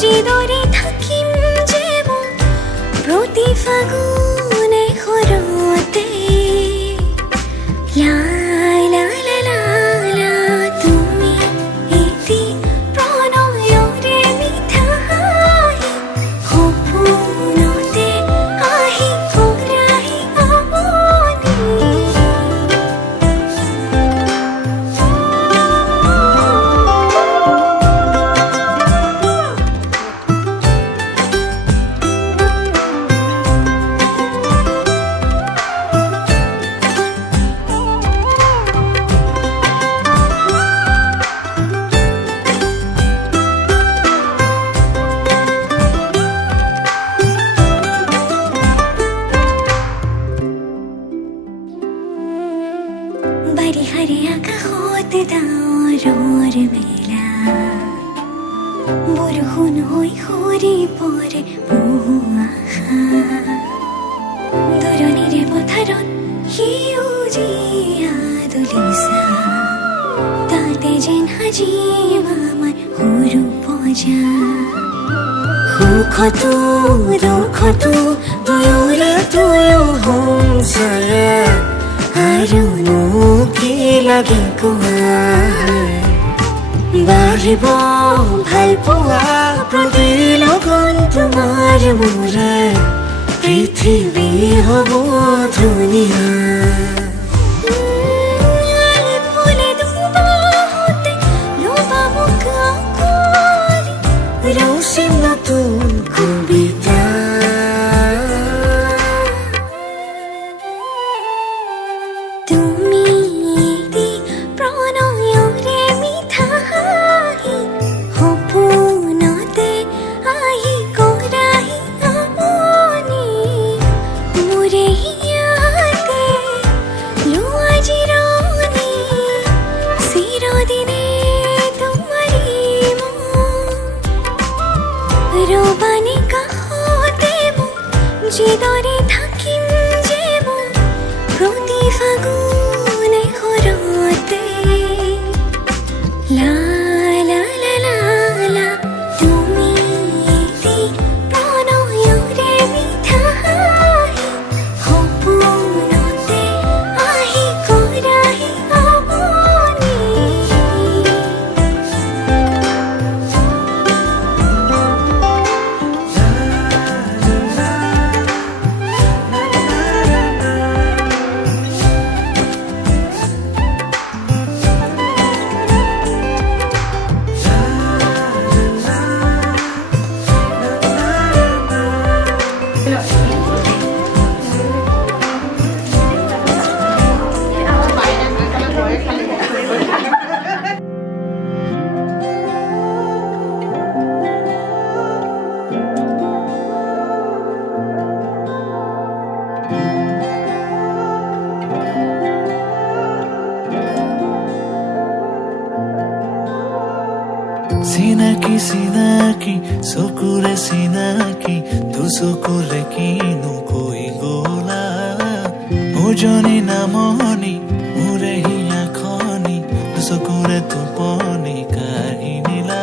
जिदरे থাকিম जेबो प्रति फागुने हरते ला ला ला ला ला तुमी इति प्रणयरे मिठा हाहि सपनते आहि कराहि আমনি बारी हरिया का होत दारोर बेला बरहुन होई होरी परे बुआखा दरनिरे पथारत हिउजिया दुलिसा ताते जेन हाजिवा मान हुरु पजा हुखतु दुखतु दुयोरे दुयो हमसाया आरुनु की लगे कुआ बारिब भालपुआ प्रतिलगन तुमार मोरे पृथ्वी हबो दुनिया फुले दुबा होते लोबा मुका कोरी रौसिम नतुन कविता रोबानी का होते बो जिदरे থাকিম जेबो प्रति फागुने हरते ला ला ला ला ला तुमी इति प्रणयरे मिठा हाहि सपनते आहि कराहि আমনি Sinaki, sokure sinaki, tu sokure kinu koi gola. Ojoni namoni, mure hiya khoni, tu sokure tu poni kahinila.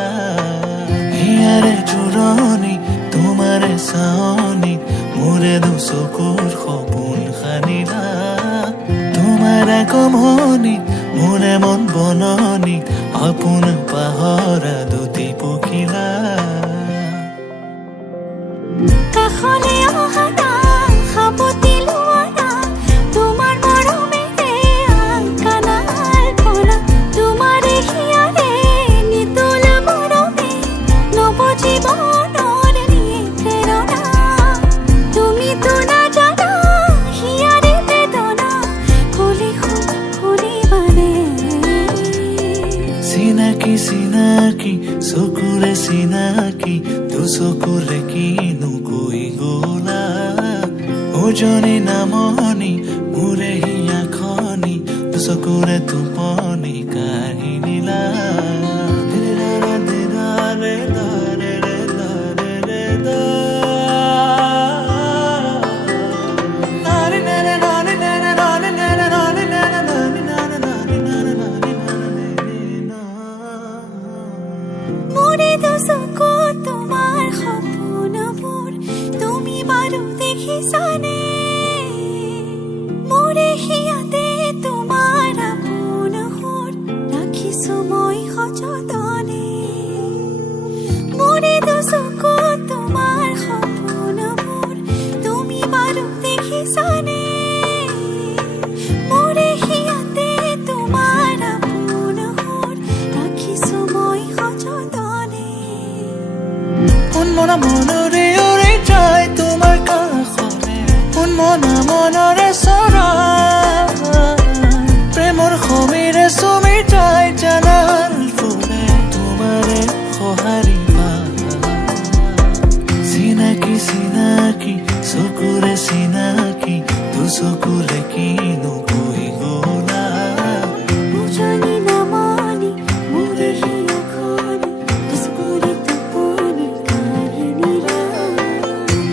Hiyare churoni, tumare saoni, mure du sokur khopun khanila. Tumara komoni, mure mon bononi. আপন পাহৰা দুটি পখিলা কাখনে অহানা খাপতি লোৱানা তোমাৰ মৰমেৰে আংকানা আলপনা তোমাৰে হিয়াৰে নিতল মৰমে নব জীৱনৰ প্ৰেৰণা তুমি তো নাজানা হিয়াৰে বেদনা খুলি খুলিবানে Sinaki, sinaki, sokure sinaki, tu sokure kinu koi gola. Ojoni namoni, mure hiya khoni, tu sokure tu poni kahinila. मोरे दोसों को तुम्हारे দেখিছানে মোৰে হিয়াতে তোমাৰ আপোন সুৰ ৰাখিছো মই সযতনে মোৰে দুচকু তোমাৰ সপোনবোৰ তুমি বাৰু দেখিছানে মোৰে হিয়াতে তোমাৰ আপোন সুৰ ৰাখিছো মই সযতনে মনা মনৰে উৰি যায় তোমাৰ কাষলে মনা মনৰে চৰা প্ৰেমৰ সমীৰে চুমি যায় জানাল ফুলে তোমাৰে সহাৰিবা চিনাকি চিনাকি চকুৰে চিনাকি দুচকুৰে কিনো কৈ গলা বুজনি নামনি মোৰে হিয়াখনি দুচকুৰে টোপনি কাহিনীৰা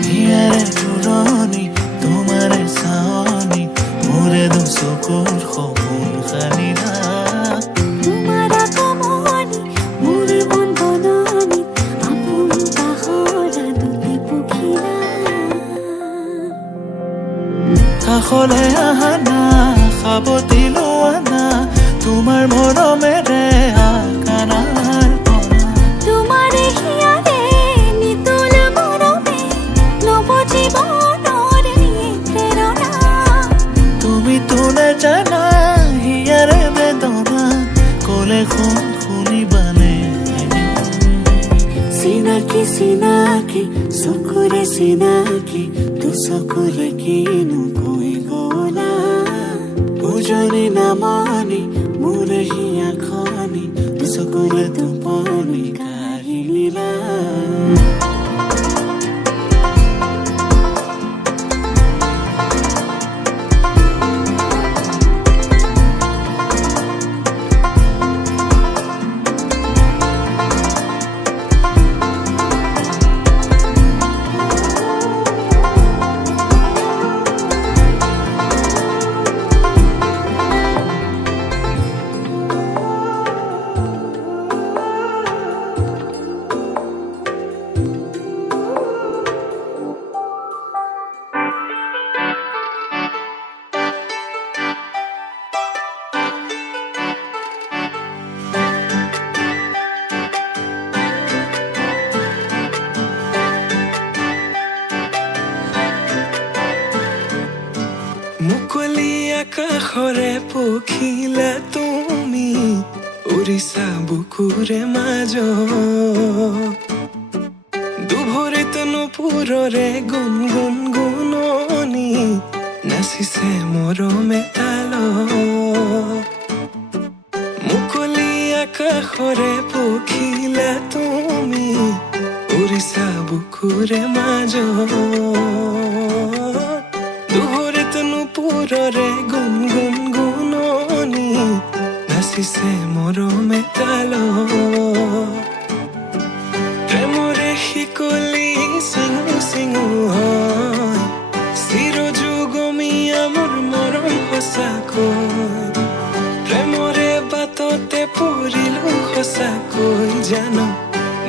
হিয়াৰে জোৰণি তোমাৰে চাৱনি মোৰে দুচকুৰ সপোন খালিৰা তোমাৰ আগমনি মোৰে মন বননি আপোন পাহৰা দুটি পখিলা কাষলে আহানা সাৱতি লোৱানা তোমাৰ মৰমেৰে আকানাৰ পৰা তোমাৰে হিয়াৰে নিতুল মৰমে নৱ জীৱনৰ প্ৰেৰণা তুমি তোলে জানা হিয়াৰে বেদনা কলে শুনিবানে চিনাকি চিনাকি চকুৰে চিনাকি দুচকুৰে কিনো কৈ গলা উজনি নামনি মোৰে হিয়াখনি দুচকুৰে টোপনি কাহিনীৰা মুকলি আকাশৰে পখিলা তুমি উৰিছা বুকুৰে মাজত দুভৰিত নুপুৰৰে গুণ গুণ গুণনি নাচিছে মৰমে তালত মুকলি আকাশৰে পখিলা তুমি উৰিছা বুকুৰে মাজত দুহৰিত নুপুৰৰে গুণ গুণ গুণনি নাচিছে মৰমে তালত প্ৰেমৰে শিকলি চিঙু চিঙু হয় চিৰযুগমীয়া মোৰ মৰম সঁচাকৈ প্ৰেমৰে বাটতে পৰিলো সঁচাকৈ জানো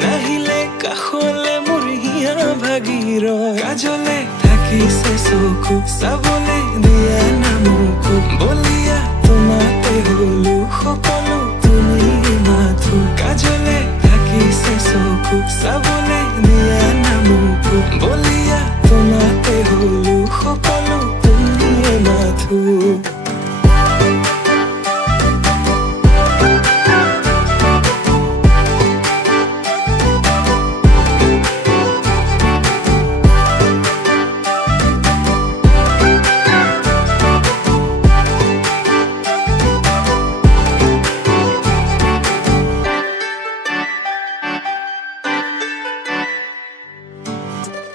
নাহিলে কাষলে মোৰ হিয়া ভাগিৰ কাজলে থাকিছে চকু চাবলে দিয়া নামকো বলিয়া তোমাতে হলো সকলো তুমি মাথো কাজলে থাকিছে চকু চাবলে দিয়া নামকো বলিয়া তোমাতে হলো সকলো তুমি মাথো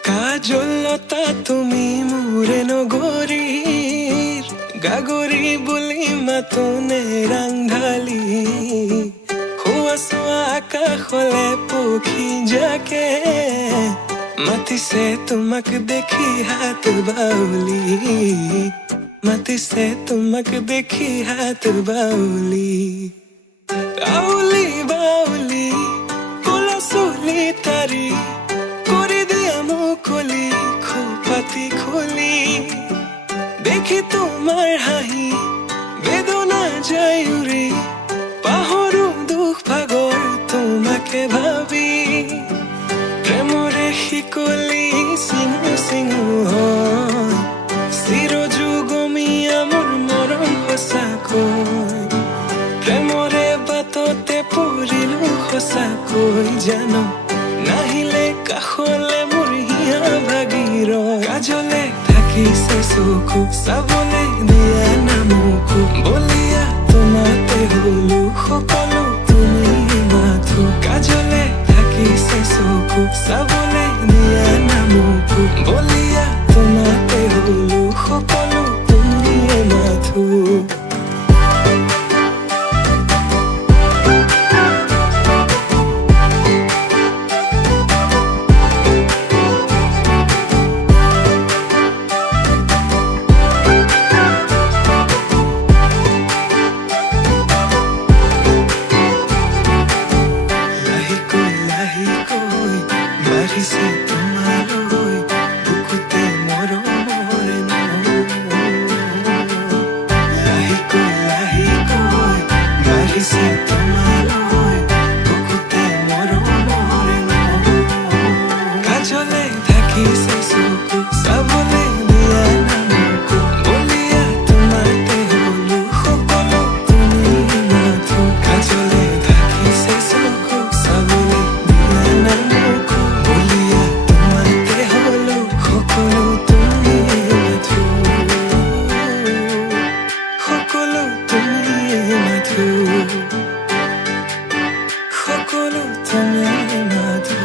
কাজলতা তুমি মোৰে নগৰীৰ গাগৰি বুলি মাতোনে ৰাংঢালি হোৱা চোৱা আকাশলে পক্ষী যাকে মাতিছে তোমাক দেখি হাত বাউলি মাতিছে তোমাক দেখি হাত বাউলি আউলি বাউলি কোলা চুলি তাৰি কৰি দিয়া মুকলি খোপাতি খোল জানো নাহিলে কাষলে মোৰ হিয়া ভাগিৰ কাজলে থাকিছে চকু চাবলে দিয়া নামকো বলিয়া তোমাতে হলো সকলো তুমি মাথো কাজলে থাকিছে চকু চাবলে দিয়া নামকো বলিয়া তোমাতে হলো সকলো তুমি মাথো বাঢ়িছে তোমালৈ বুকুতে মৰমৰে লাহিকৈ বাঢ়িছে তোমালৈ বুকুতে মৰমৰে কাজলে থাকিছে চকু চাবলে দিয়া নামকো বলিয়া তোমাতে হলো সকলো তুমি মাথো কাজলে থাকিছে চকু চাবলে দিয়া নামকো সকলো তুমি মাথো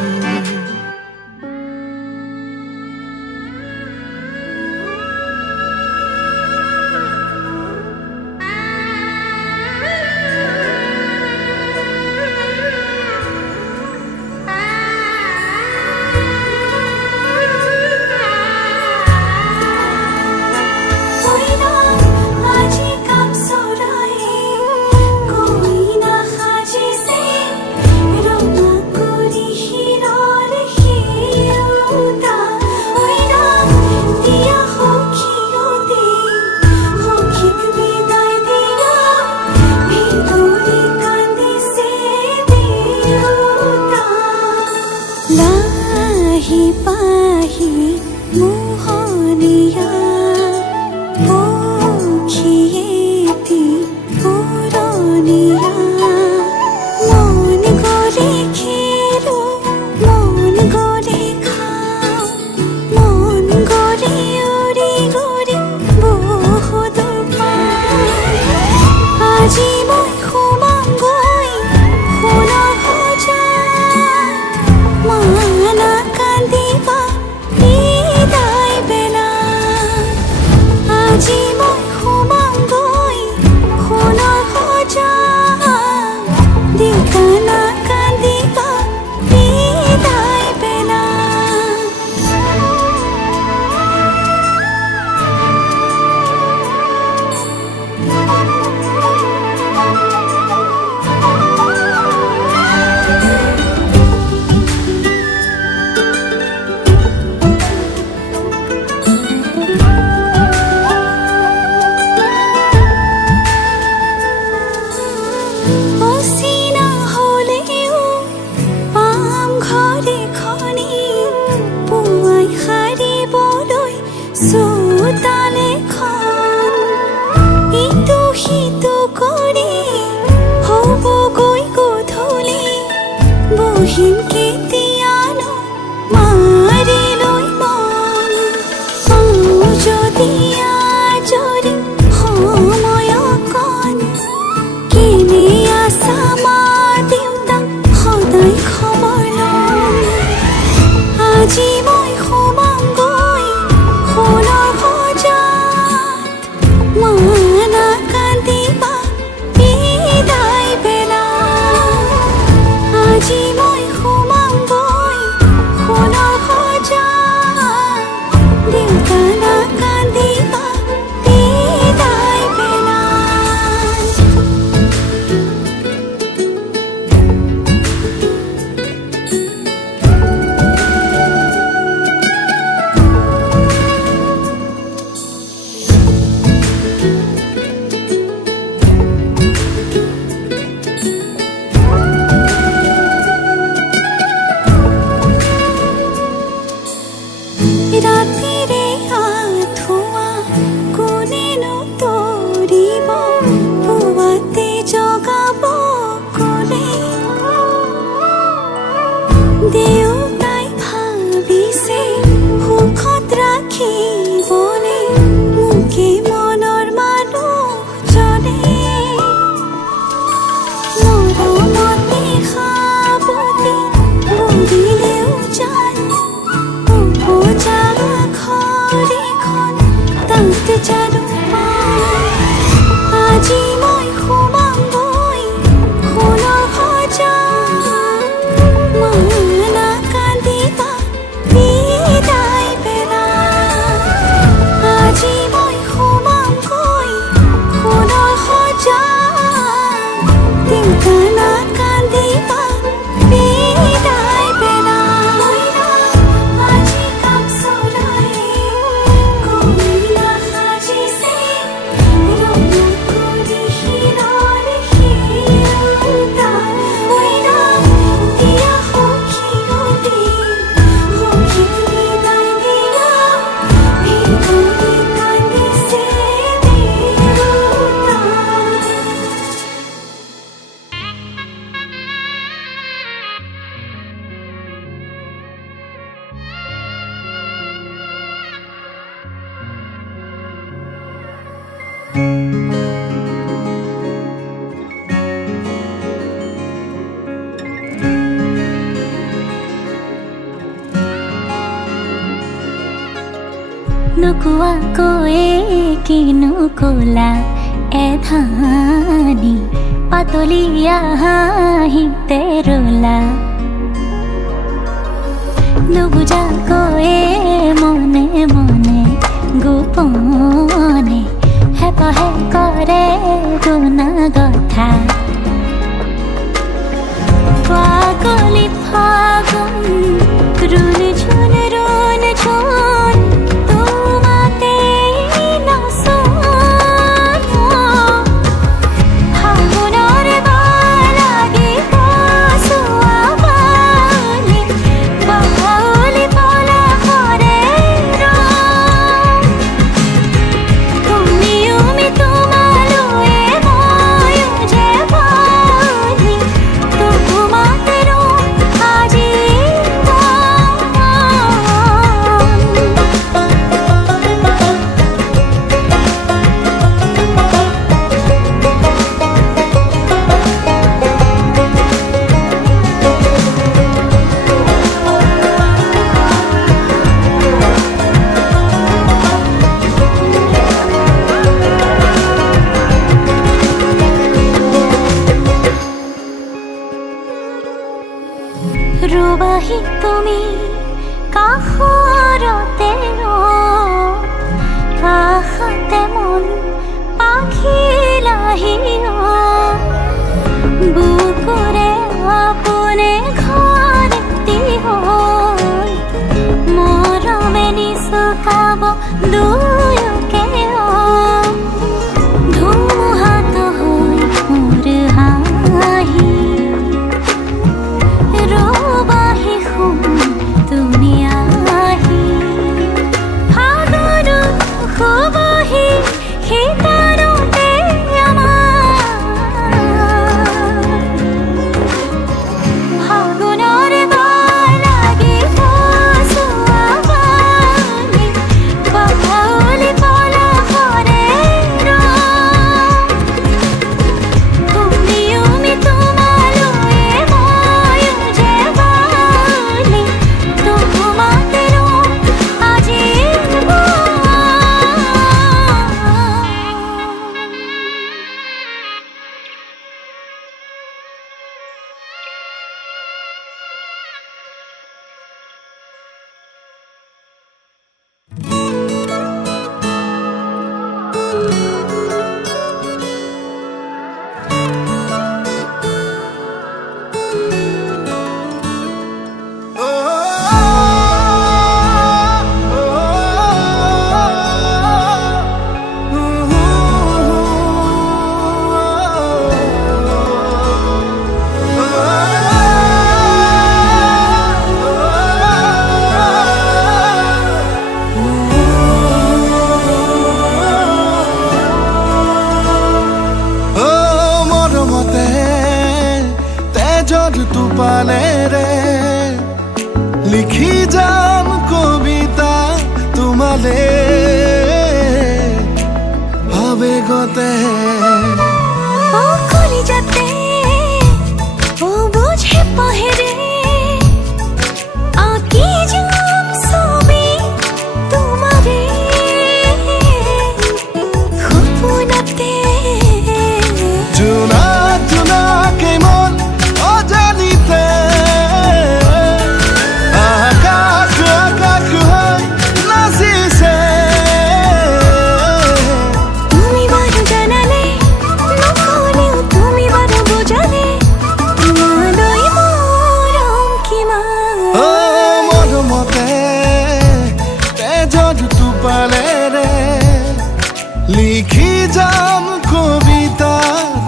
লাহি পাহি মোহনীয়া পক্ষীয়েতি পুৰণীয়া মন গ'লে খেলো মন গ'লে খাওঁ মন গ'লে উৰি উৰি বহুদূৰ পাওঁ আজি মই সোমামগৈ সোণৰ সজাত মানা কান্দিবা বিদায় বেলা আজি মই সোমামগৈ সোণৰ সজাত দেউতা নাকান্দিবা বিদায় বেলা অচিনা হ'লেও পাম ঘৰে খনি পুৱাই সাৰিবলৈ চোতালখন ইটো সিটো কৰি হ'বগৈ গধূলি বহিম কেতিয়ানো মাৰি লৈ মন পাওঁ যদি আজৰি সময় অকণ কেনে আছা মা দেউতা সদায় খবৰ লওঁ আজি মই সোমামগৈ সোণৰ সজাত মানা কান্দিবা বিদায় বেলা আজি মই সোমাম লুকুয়া কোয়ে কিনু কোলা এ ধানি পাতলিয়া হাহিতে রোলা নুবুজা কোয়ে মনে মনে গোপনে হেপাহে করে গুনা কথা পাগলি ফাগুন রুন ঝুন তোমাতে ফাগুনের বালাগি কাসুয়া বালি বাউলি পলা করে তুমি উমি তোমালো এ ময়ু যে বালি তোমাতে আজি রুবাহি তুমি কাখরতে আখাতে মন পাখি লাহিও বুকুরে আপনে ঘরতি হই মরমে নিশুকাব দুয়োকে ধুমুহাত হই মোর হাহি রুবাহি খুন তুমি আহি ফাগুন খুবহি শীতলতে ফাগুনৰ বালাগি কাসুৱা বালি বাউলি পলা কৰে তুমি উমি তোমালো এ ময়ু যে বালি তোমাতে আজি পালে রে লিখি যাম কবিতা তোমালে আবেগতে ও কলিজাতে ও বুঝে পাহেরে আঁকি যাম ছবি তোমারে খুপুনাতে জোনা জোনা কেমন অজানিতে আকাশ আকাশ হয় নাচিছে তুমি বারো জানালে নকলেও তুমি বারো বোঝালে তোমালৈ মৰম কিমান ও মৰমতে তেজত টোপালে ৰে লিখি যাম কবিতা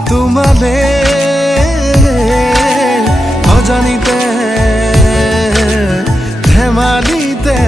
তোমালে অজানিতে ধেমালিতে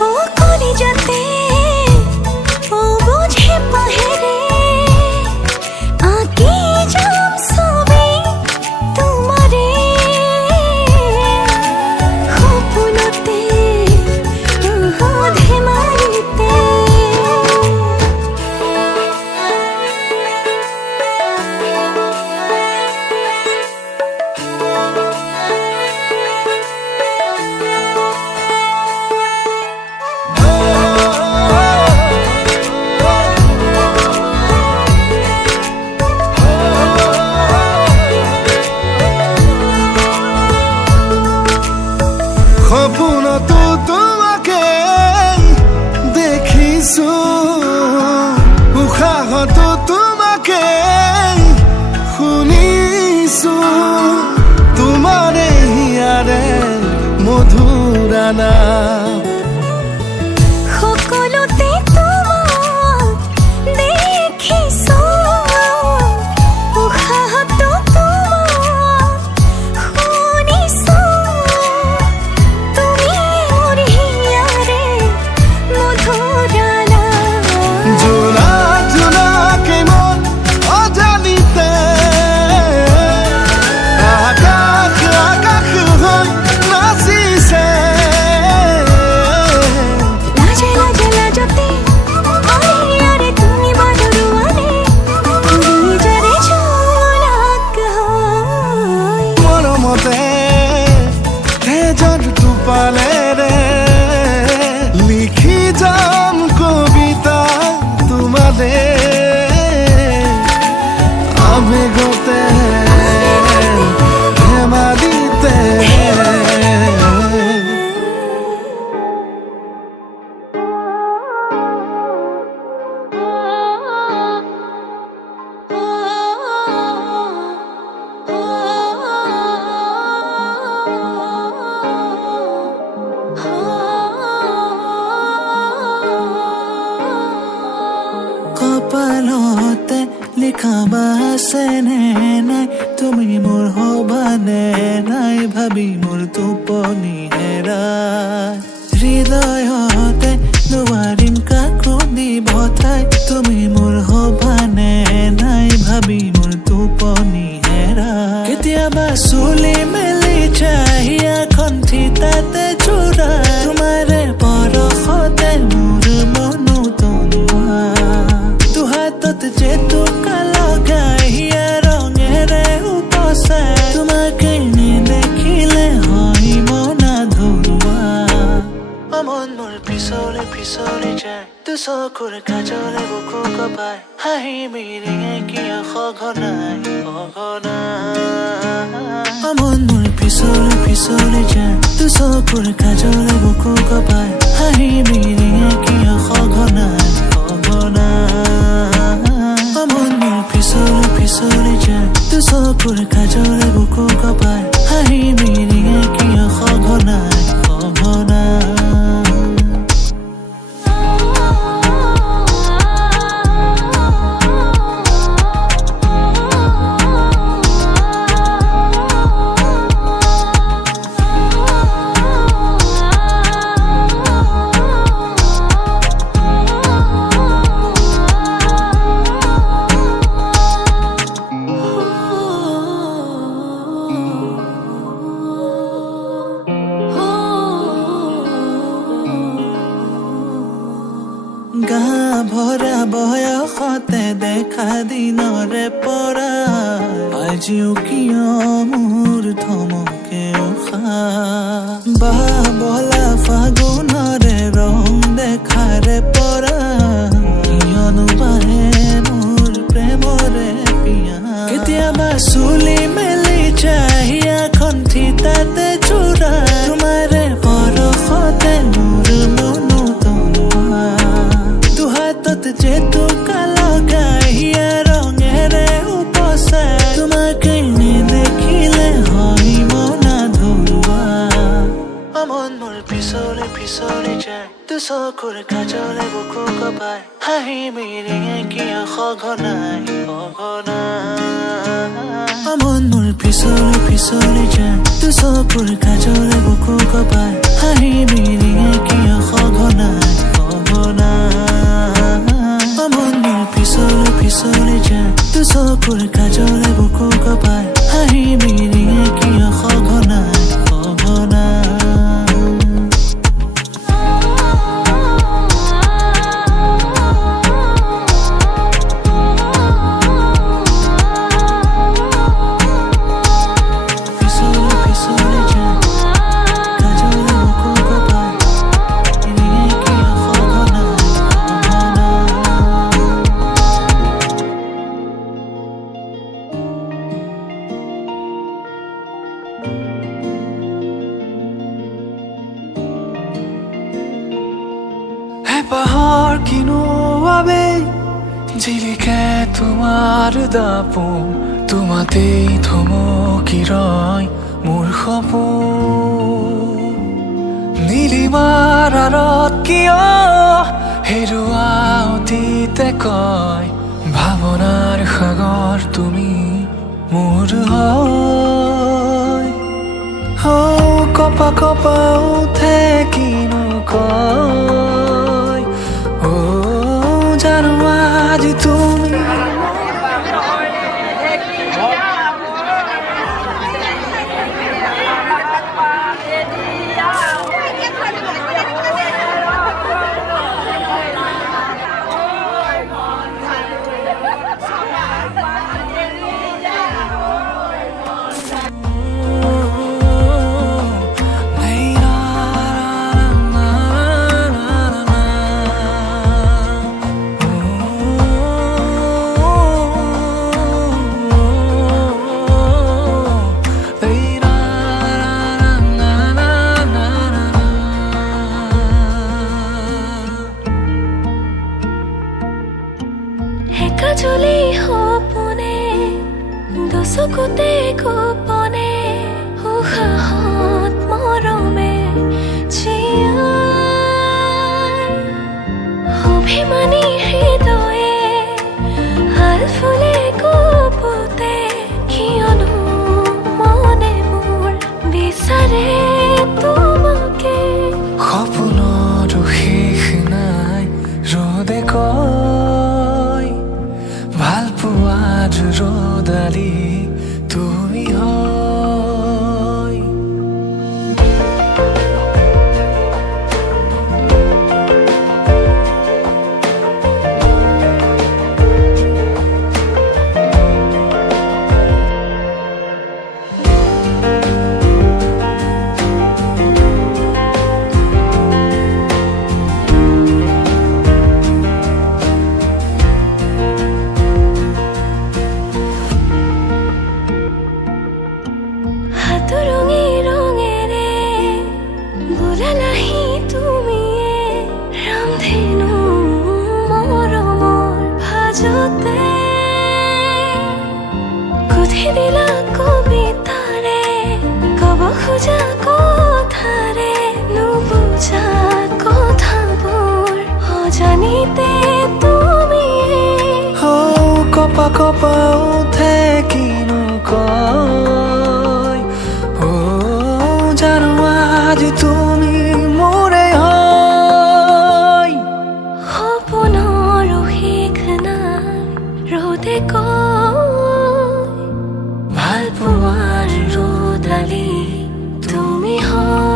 ও কলি যাতে ও বুঝে পাহেরে আকি যাম সবে তোমারে সপনতে ধে মারিতে সপোনতো তোমাকে দেখিছো উশাহতো তোমাকে শুনিছো তোমাৰে হিয়াৰে মধুৰা নাম সকলোতে তোমাক দেখিছো উশাহতো তোমাক শুনিছো তুমি মোৰ হিয়াৰে মধুৰা নাম জোনা জোনাকে মন অজানিতে আকাশ আকাশ হৈ নাচিছে লাজে লাজে লাজতে আরে তুমি বাদৰুৱানে তুমি যাৰে ঝলক হয় মৰমতে তেজৰটো পালেৰে লিখি যাম কবিতা তোমালে আবেগতে ধেমালিতে কপালতে লিখা বাছে নে নাই তুমি মোৰ হবানে নাই ভাবি মোৰ টোপনি হেৰাই হৃদয়তে নোৱাৰিম কাকো দিব ঠাই তুমি মোৰ হবানে নাই ভাবি মোৰ টোপনি হেৰাই কেতিয়াবা চুলি মেলি চাহিয়া খন্থি তাতে চোৰা তোমাৰে পৰশতে মোৰ মনো তনুৱা দুহাতত জেতুকা লগাই হিয়া ৰঙেৰে উপচাই তোমাকে নেদেখিলে হয় মনা ধৰুৱা মন মোৰ পিছলে পিছলে যায় তোৰ চকুৰ কাজলে বুকু কপাই হাঁহি মিৰিঙে কিয় সঘনাই সঘনাই মন মোৰ পিছলে পিছলে যায় তোৰ চকুৰ কাজলে বুকু কপাই হাঁহি মিৰিঙে কিয় সঘনাই সঘনাই মন মোৰ পিছলে পিছলে যায় তোৰ চকুৰ কাজলে বুকু কপাই হাঁহি মিৰিঙে কিয় সঘনাই সঘনাই গা ভৰা বয়সতে দেখা দিনৰে পৰা আজিও কিয় মোৰ থমকে উশাহ বা বলা ফাগুনৰে ৰং দেখাৰে পৰা কিয়নো বাহে মোৰ প্ৰেমৰে পিয়া কেতিয়াবা চুলি মেলি চাহিয়া খন্থি তাতে চোৰা তোমাৰে পৰশতে মোৰ মনো তনুৱা দুহাতত জেতুকা লগাই হিয়া ৰঙেৰে উপচাই তোমাকে নেদেখিলে হয় মনা ধৰুৱা মন মোৰ পিছলে পিছলে যায় তোৰ চকুৰ কাজলে বুকু কপাই হাঁহি মিৰিঙে কিয় সঘনাই সঘনাই মন মোৰ পিছলে পিছলে যায় তোৰ চকুৰ কাজলে বুকু কপাই হাঁহি মিৰিঙে কিয় সঘনাই মন্দিৰ পিছলে পিছলে যায় তোৰ চকুৰ কাজলে বুকু কপাই হাঁহি মিৰিঙে কিয় সঘনাই পাহাড় কিনোয়াবে জিলিকে তোমাৰ দাপোন তোমাতেই থমকি ৰয় মোৰ সপোন নীলিমাৰ আঁৰত কিয় হেৰুৱা অতীতে কয় ভাৱনাৰ সাগৰ তুমি মোৰ হয় কপা কপা উঠে কিনো কয় জানো আজি তুমি চলি সপোনে দশকতে গোপনে উশাহত মৰমে জীয়াই অভিমানী হৃদয়ে হাল ফুলে কপোতে কিয়নো মনে মোৰ বিচাৰে তোমাকে সপোনৰ শেষ নাই ৰ'দে কয় ভাল পোৱাৰ ৰ'দালি তুমি হয় দিলা কবিতাৰে কব খোজা কথাৰে নুবুজা কথাবোৰ অজানিতে তুমি কপা কপা উঠে কিনো কয় জানো আজি তুমি মোৰে হয় সপোনৰ শেষ নাই ৰ'দে ভাল পোৱাৰ ৰ'দালি তুমি হয়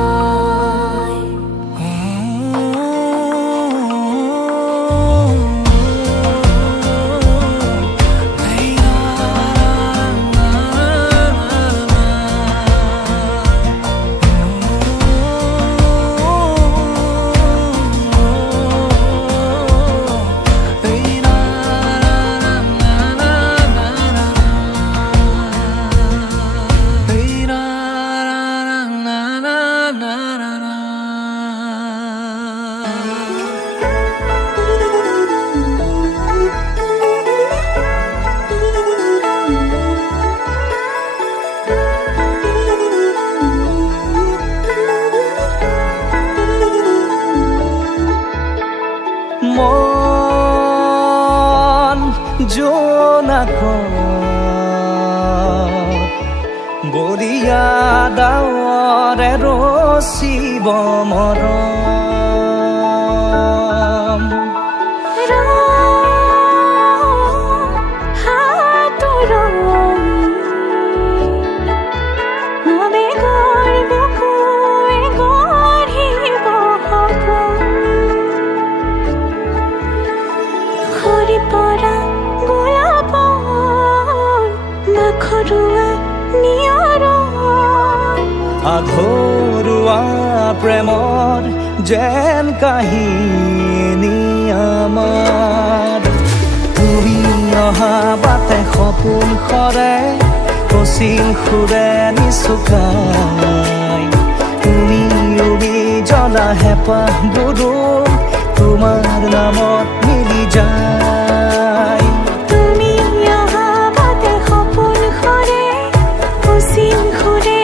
জোনাক বৰিয়া যেতিয়া ডাৱৰে ৰচিব মৰম আঘৰুৱা প্ৰেমৰ যেন কাহিনী আমাৰ তুমি অহা বাটে সপোন সৰে কচিল সুৰে নিচুকাই তুমি উবি জ্বলা হেঁপাহবোৰো তোমাৰ নামত মিলি যায় তুমি অহা বাটে সপোন সৰে কচিল সুৰে